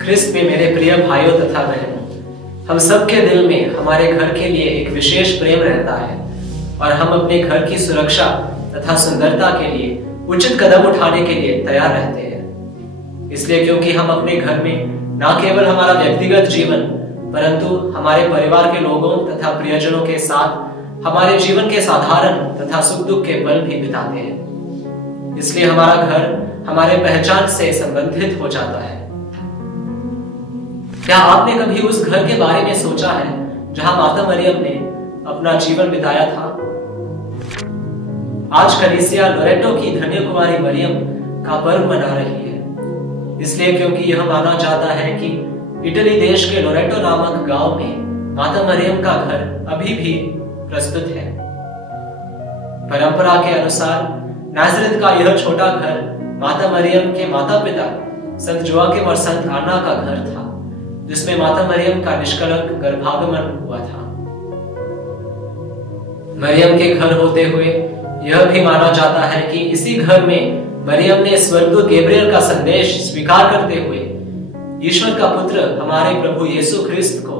ख्रिस्त में मेरे प्रिय भाइयों तथा बहनों, हम सबके दिल में हमारे घर के लिए एक विशेष प्रेम रहता है और हम अपने घर की सुरक्षा तथा सुंदरता के लिए उचित कदम उठाने के लिए तैयार रहते हैं। इसलिए क्योंकि हम अपने घर में न केवल हमारा व्यक्तिगत जीवन परंतु हमारे परिवार के लोगों तथा प्रियजनों के साथ हमारे जीवन के साधारण तथा सुख दुख के पल भी बिताते हैं। इसलिए हमारा घर हमारे पहचान से संबंधित हो जाता है। क्या आपने कभी उस घर के बारे में सोचा है जहां माता मरियम ने अपना जीवन बिताया था? आज कलीसिया लोरेटो की धन्य कुमारी मरियम का पर्व मना रही है, इसलिए क्योंकि यह माना जाता है कि इटली देश के लोरेटो नामक गांव में माता मरियम का घर अभी भी प्रस्तुत है। परंपरा के अनुसार नाज़रेथ का यह छोटा घर माता मरियम के माता पिता संत जोआकिम और संत आना का घर था, जिसमें माता मरियम का निष्कलंक गर्भागमन हुआ था। मरियम के घर होते हुए यह भी माना जाता है कि इसी घर में मरियम ने स्वर्गदूत गैब्रियल का संदेश स्वीकार करते हुए ईश्वर का पुत्र हमारे प्रभु यीशु ख्रिस्त को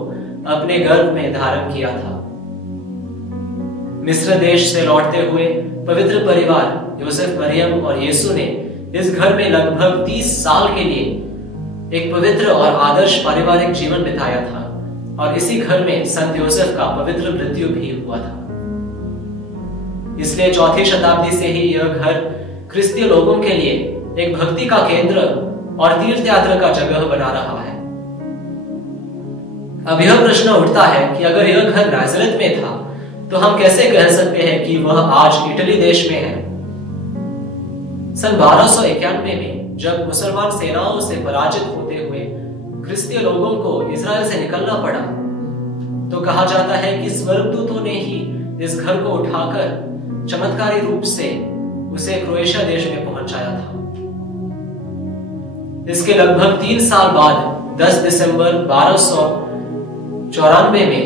अपने गर्भ में धारण किया था। मिस्र देश से लौटते हुए पवित्र परिवार योसेफ, मरियम और यीशु ने इस घर में लगभग 30 साल के लिए एक पवित्र और आदर्श पारिवारिक जीवन बिताया था और इसी घर में संत योसेफ का पवित्र मृत्यु भी हुआ था। इसलिए 4वीं शताब्दी से ही यह घर ख्रिस्तीय लोगों के लिए एक भक्ति का केंद्र और तीर्थ यात्रा का जगह बना रहा है। अब यह प्रश्न उठता है कि अगर यह घर नाज़रेथ में था तो हम कैसे कह सकते हैं कि वह आज इटली देश में है? सन 1291 में जब मुसलमान सेनाओं से पराजित होते हुए ख्रिस्तीय लोगों को इजराइल से निकलना पड़ा, तो कहा जाता है कि स्वर्गदूतों ने ही इस घर को उठाकर चमत्कारी रूप से उसे क्रोएशिया देश में पहुंचाया था। इसके लगभग 3 साल बाद 10 दिसंबर 1294 में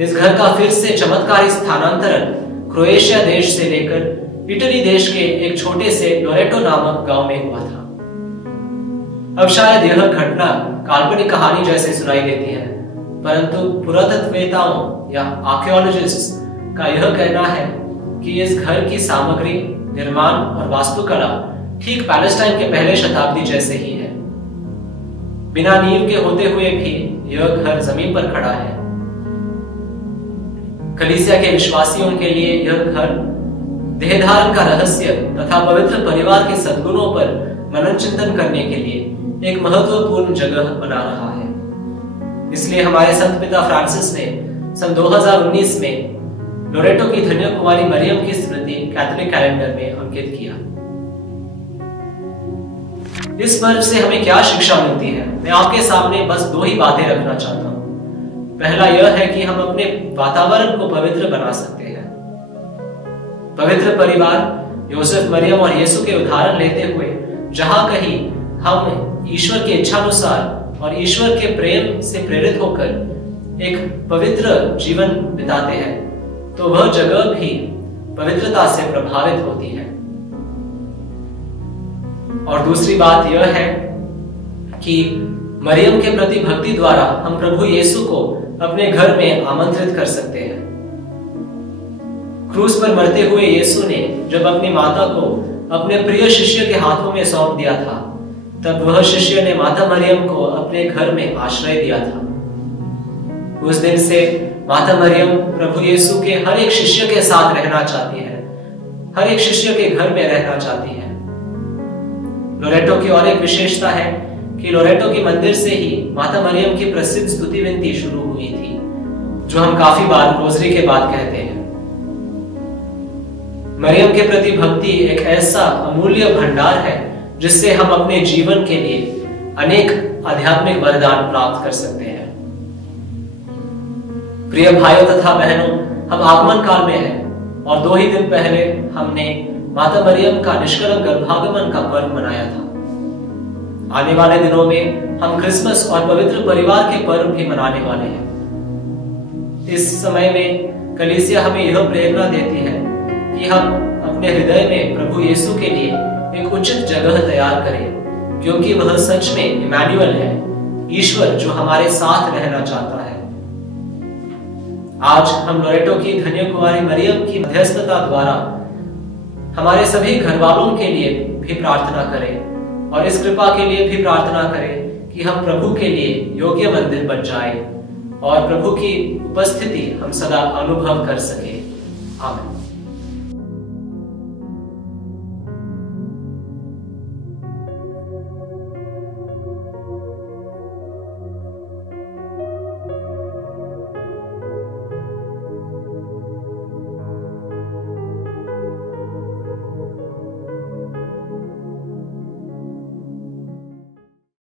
इस घर का फिर से चमत्कारी स्थानांतरण क्रोएशिया देश से लेकर इटली देश के एक छोटे से लोरेटो नामक गांव में हुआ था। अब शायद यह घटना काल्पनिक कहानी जैसे सुनाई देती है, परंतु पुरातत्ववेताओं या आर्कियोलॉजिस्ट्स का यह कहना है कि इस घर की सामग्री, निर्माण और वास्तुकला ठीक पैलेस्टाइन के पहले शताब्दी जैसे ही है। बिना नींव के होते हुए भी यह घर जमीन पर खड़ा है। कलीसिया के विश्वासियों के लिए यह घर देहधारण का रहस्य तथा पवित्र परिवार के सद्गुणों पर मनन चिंतन करने के लिए एक महत्वपूर्ण जगह बना रहा है। इसलिए हमारे संत पिता फ्रांसिस ने सन 2019 में लोरेटो की धन्य कुमारी मरियम की स्मृति कैथोलिक कैलेंडर में अंकित किया। इस पर्व से हमें क्या शिक्षा मिलती है? मैं आपके सामने बस 2 ही बातें रखना चाहता हूं। पहला यह है कि हम अपने वातावरण को पवित्र बना सकते हैं। पवित्र परिवार योसेफ, मरियम और यीशु के उदाहरण लेते हुए जहां कहीं हम ईश्वर की इच्छानुसार और ईश्वर के प्रेम से प्रेरित होकर एक पवित्र जीवन बिताते हैं, तो वह जगह भी पवित्रता से प्रभावित होती है। और दूसरी बात यह है कि मरियम के प्रति भक्ति द्वारा हम प्रभु यीशु को अपने घर में आमंत्रित कर सकते हैं। क्रूस पर मरते हुए यीशु ने जब अपनी माता को अपने प्रिय शिष्य के हाथों में सौंप दिया था, तब वह शिष्य ने माता मरियम को अपने घर में आश्रय दिया था। उस दिन से माता मरियम प्रभु यीशु के हर एक शिष्य के साथ रहना चाहती है, हर एक शिष्य के घर में रहना चाहती है। लोरेटो की और एक विशेषता है कि लोरेटो के मंदिर से ही माता मरियम की प्रसिद्ध स्तुति विनती शुरू हुई थी, जो हम काफी बार रोजरी के बाद कहते हैं। मरियम के प्रति भक्ति एक ऐसा अमूल्य भंडार है जिससे हम अपने जीवन के लिए अनेक आध्यात्मिक वरदान प्राप्त कर सकते हैं। प्रिय भाइयों तथा बहनों, हम आगमन काल में हैं और 2 ही दिन पहले हमने माता मरियम का निष्कलंक गर्भागमन का पर्व मनाया था। आने वाले दिनों में हम क्रिसमस और पवित्र परिवार के पर्व भी मनाने वाले हैं। इस समय में कलीसिया हमें यह प्रेरणा देती है कि हम अपने हृदय में प्रभु यीशु के लिए एक उचित जगह तैयार करें, क्योंकि वह सच में इमैनुअल है, ईश्वर जो हमारे साथ रहना चाहता है। आज हम लोरेटो की धन्य कुमारी मरियम की मध्यस्थता द्वारा हमारे सभी घर वालों के लिए भी प्रार्थना करें और इस कृपा के लिए भी प्रार्थना करें कि हम प्रभु के लिए योग्य मंदिर बन जाए और प्रभु की उपस्थिति हम सदा अनुभव कर सके। आमीन।